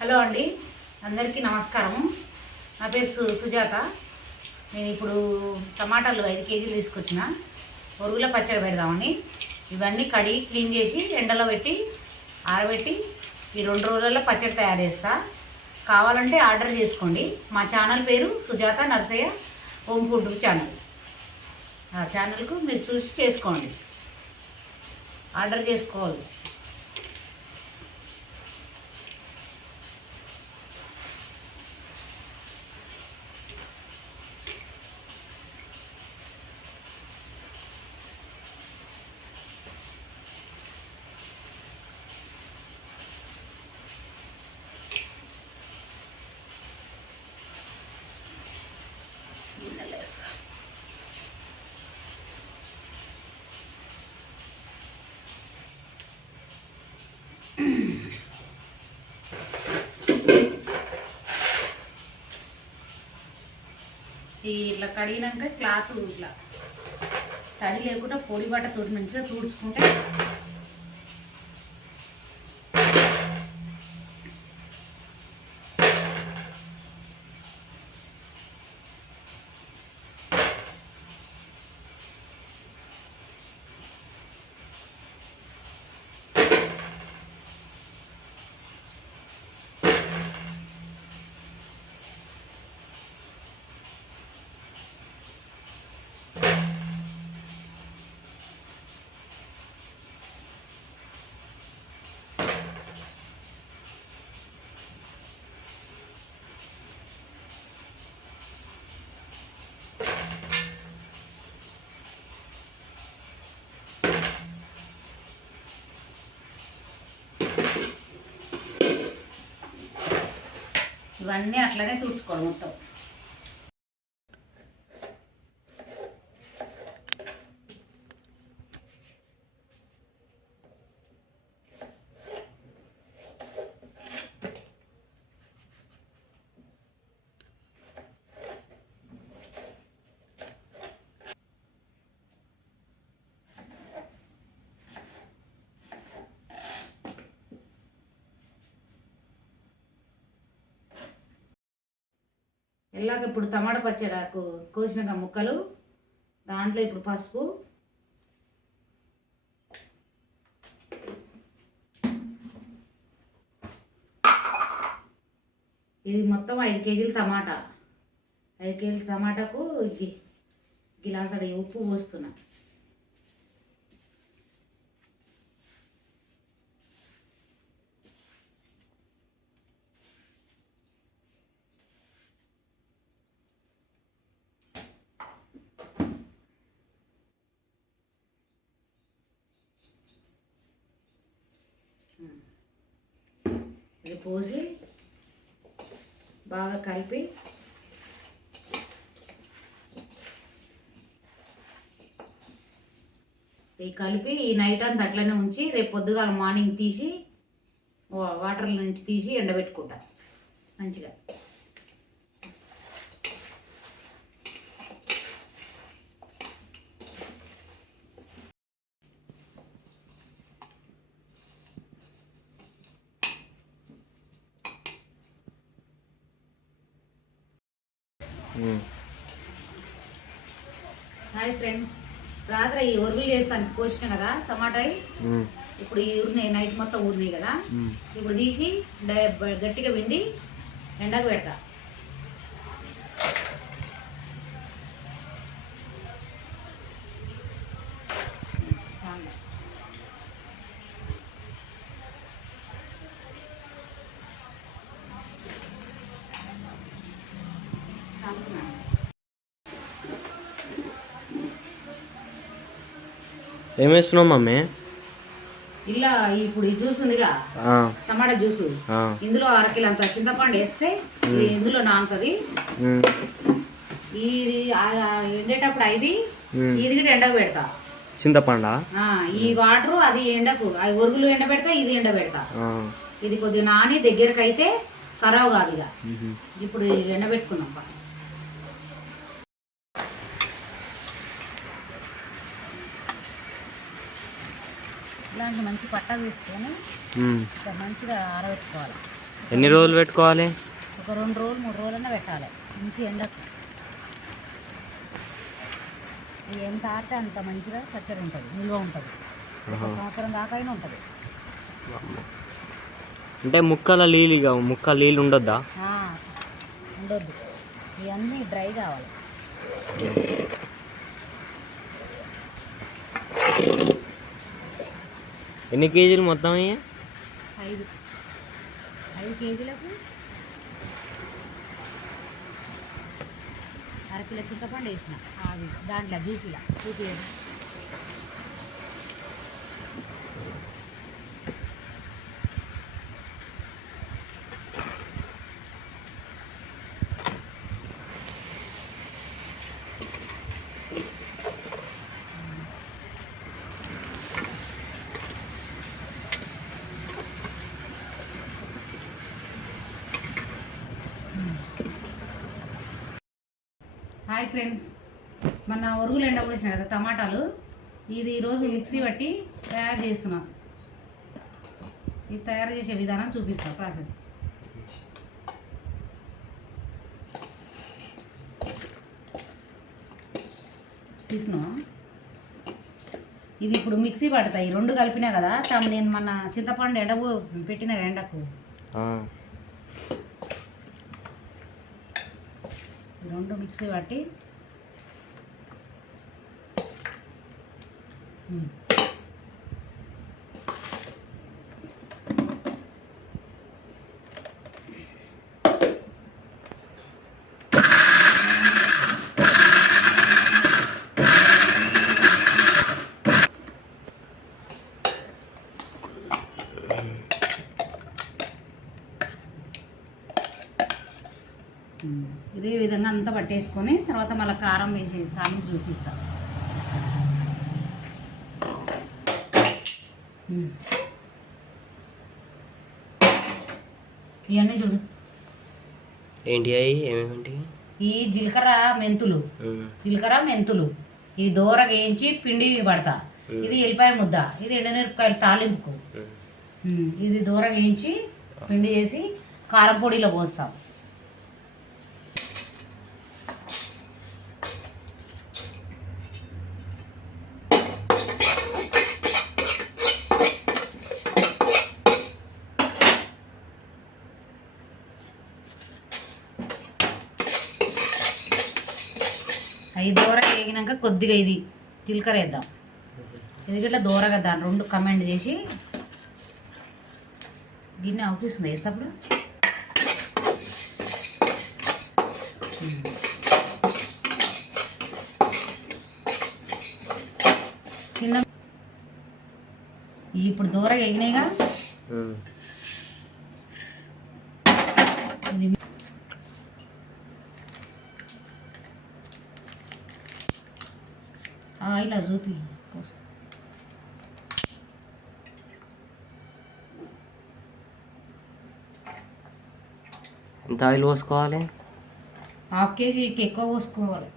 Hello అండి అందరికీ నమస్కారం నా పేరు సు సుజాత. నేను ఇప్పుడు టమాటాలు ఐదు కేజీలు తీసుకొచ్చిన. ఒరుగుల పచ్చడి పెడదామని. ఇవన్నీ కడిగి క్లీన్ చేసి ఎండలో పెట్టి ఆరబెట్టి ఈ రెండు రోజులలో పచ్చడి తయారు చేస్తా. కావాలంటే ఆర్డర్ చేసుకోండి. మా ఛానల్ పేరు Sujatha Narsaiah home food channel. ఆ ఛానల్కు మీరు చూసి చేసుకోండి. ఆర్డర్ చేసుకోవాలి గిన్నెలో వేస్తా. ఈ ఇట్లా కడిగినాక క్లాత్ ఇట్లా తడి లేకుండా పొడి బట్ట తోటి మంచిగా తుడుచుకుంటే ఇవన్నీ అట్లనే తుడుచుకోవాలి మొత్తం. ఎలాగ ఇప్పుడు టమాటా పచ్చడి కో- కోసినాక ముక్కలు దాంట్లో ఇప్పుడు పసుపు. ఇది మొత్తం ఐదు కేజీలు టమాటా. ఐదు కేజీల టమాటాకు ఇది గిలాసడి ఉప్పు పోస్తున్నాను పోసి బాగా కలిపి ఈ కలిపి ఈ నైట్ అంతా అట్లనే ఉంచి రేపు పొద్దుగాల మార్నింగ్ తీసి వా- వాటర్ నుంచి తీసి ఎండబెట్టుకుంటా. మంచిగా. Hi friends. రాత్రి ఈ ఒరుగులు చేస్తాను కోసిన కదా టమాటాయి ఇప్పుడు ఈ ఊరినాయి నైట్ మొత్తం ఊరినాయి కదా. ఇప్పుడు తీసి గట్టిగా పిండి ఎండకు పెడతా. ఏం వేస్తున్నావు మమ్మీ? ఇలా ఇప్పుడు ఈ జ్యూస్ ఉందిగా టమాటా జ్యూస్. ఇందులో అరకిలో అంత చింతపండు వేస్తే ఇది ఇందులో నానుతుంది. ఇది ఎండేటప్పుడు అవి. ఇది కూడా ఎండకు పెడతా. చింతపండా? ఈ వాటర్ అది ఎండకు అవి ఒరుగులు ఎండ పెడతా ఇది ఎండ పెడతా. ఇది కొద్దిగా నాని దగ్గరకు అయితే ఖరాబ్ కాదు ఇక. ఇప్పుడు ఎండ పెట్టుకుందాం పా. ఇలాంటి మంచి పట్టా తీసుకొని మంచిగా ఆరబెట్టుకోవాలి. ఎన్ని రోజులు పెట్టుకోవాలి? ఒక రెండు రోజులు మూడు రోజులైనా పెట్టాలి. మంచి ఎండకు ఇది ఎంత ఆడితే అంత మంచిగా పచ్చడి ఉంటుంది నిల్వ ఉంటుంది. ఒక. సంవత్సరం దాకా అయినా ఉంటుంది. అంటే ముక్కల నీళ్ళు ముక్క నీళ్ళు ఉండొద్దా? ఉండొద్దు. ఇవన్నీ డ్రై కావాలి. ఎన్ని కేజీలు మొత్తం అయ్యా? ఐదు. ఐదు కేజీలకు అరకిలో చింతపండు వేసిన. అది దాంట్లో జ్యూసీలా. టూ కేజీ ఫ్రెండ్స్ మన ఒరుగులు ఎండపోసిన కదా టమాటాలు ఇది ఈరోజు మిక్సీ పట్టి తయారు చేస్తున్నాం. ఇది తయారు చేసే విధానం చూపిస్తాం ప్రాసెస్. తీసినా ఇది ఇప్పుడు మిక్సీ పడతాయి రెండు కలిపినా కదా తమ నేను మన చింతపండు ఎండబో పెట్టిన ఎండకు. రెండు మిక్సీ పట్టి ఇదే విధంగా అంతా పట్టేసుకొని తర్వాత మళ్ళీ కారం వేసి తాలింపు చూపిస్తాను ఇవన్నీ చూడు. ఏంటి అవి? ఏమేమిటి? ఈ జీలకర్ర మెంతులు. జీలకర్ర మెంతులు. ఈ దూరగా వేయించి పిండి పడతా. ఇది ఎల్లిపాయ ముద్ద. ఇది ఎండుమిరపకాయలు తాలింపుకు. ఉమ్. ఇది దూరగా వేయించి పిండి చేసి కారం పొడిలో పోస్తాం. అవి దూర వేగినాక కొద్దిగా ఇది జీలకర్ర వేద్దాం. గిట్లా దూరగా దాని రెండు కమెంట్ చేసి గిన్నె అవుపిస్తుంది వేసేటప్పుడు చిన్న ఇప్పుడు దూరగా ఎగినాయిగా ఇది ఆ, ఇలా చూపి కోస్- ఎంత ఆయిల్ పోసుకోవాలి హాఫ్ కేజీకి ఎక్కువ పోసుకోవాలి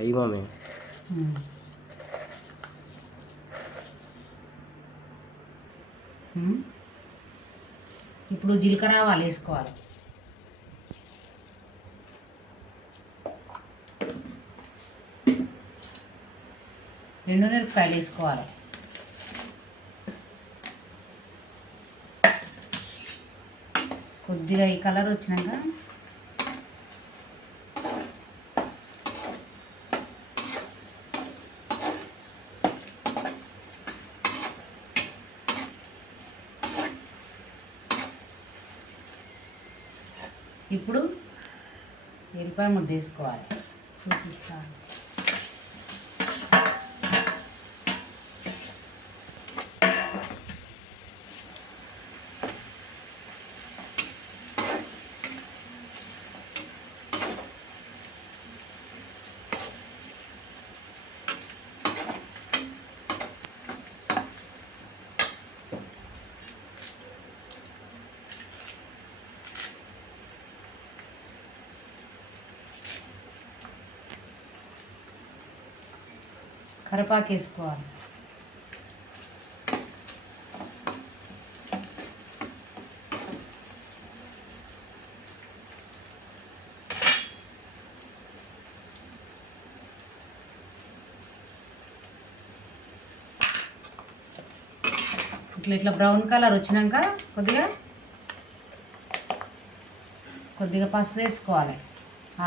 అయ్యి మామే ఇప్పుడు జీలకర్ర ఆవాలు వేసుకోవాలి. రెండు మిరపకాయలు వేసుకోవాలి. కొద్దిగా ఈ కలర్ వచ్చినాక ఇప్పుడు ఎల్లిపాయ ముద్ద వేసుకోవాలి చూపిస్తాను. కరివేపాకు వేసుకోవాలి ఇట్లా ఇట్లా బ్రౌన్ కలర్ వచ్చినాక కొద్దిగా కొద్దిగా పసుపు వేసుకోవాలి.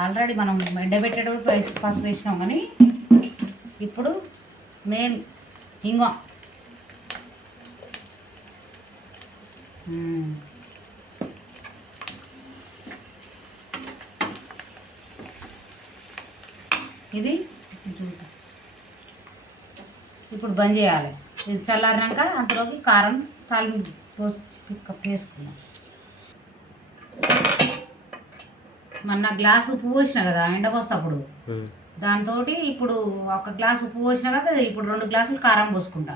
ఆల్రెడీ మనం ఎండబెట్టేటప్పుడు పసుపు వేసినాం కానీ ఇప్పుడు మెయిన్ ఇంగో మ్మ్. ఇది చూద్దాం. ఇప్పుడు బంద్ చేయాలి ఇది చల్లారినాక అంతలోకి కారం తాలింపు పోసి వేసుకున్నాం మొన్న గ్లాస్ ఉప్పు పోసిన కదా ఎండపోస్తప్పుడు ఉమ్. దాంతో ఇప్పుడు ఒక గ్లాస్ ఉప్పు పోసిన కదా ఇప్పుడు రెండు గ్లాసులు కారం పోసుకుంటా.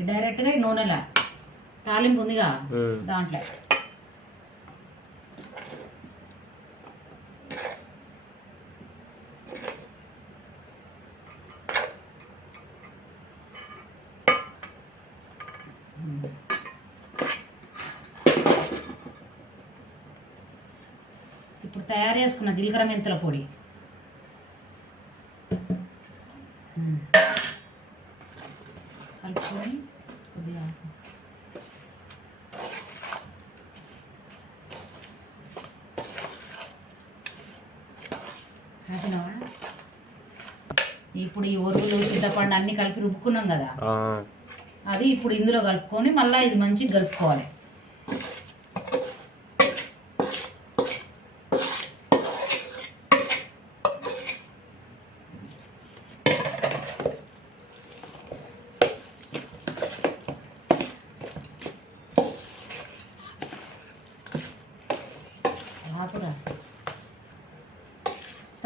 డైరెక్ట్గా నూనెలా. తాలింపు ఉందిగా. దాంట్లో. తయారు చేసుకున్న జీలకర్ర మెంతుల పొడి. కలుపుకొని కొద్దిగా కాసినవా ఇప్పుడు ఈ ఒరుగులు చింతపండు అన్నీ కలిపి రుబ్బుకున్నాం కదా. అది ఇప్పుడు ఇందులో కలుపుకొని మళ్ళీ ఇది మంచిగా కలుపుకోవాలి.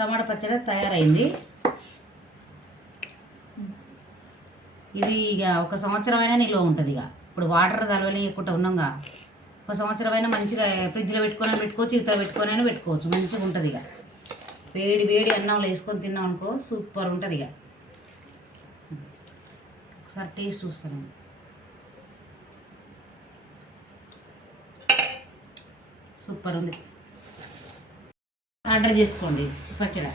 టమాటా పచ్చడి తయారైంది. ఇది ఇక ఒక సంవత్సరం అయినా నిల్వ ఉంటుంది ఇక. ఇప్పుడు వాటర్ తలవలేకుండా ఉన్నాంగా. ఒక సంవత్సరం అయినా మంచిగా ఫ్రిడ్జ్లో పెట్టుకొని పెట్టుకోవచ్చు ఇతర పెట్టుకొని అయినా పెట్టుకోవచ్చు. మంచిగా ఉంటుంది ఇక. వేడి వేడి అన్నంలో వేసుకొని తిన్నాం అనుకో సూపర్ ఉంటుంది ఇక. ఒకసారి టేస్ట్ చూస్తాను. సూపర్ ఉంది. ఆర్డర్ చేసుకోండి పచ్చడి.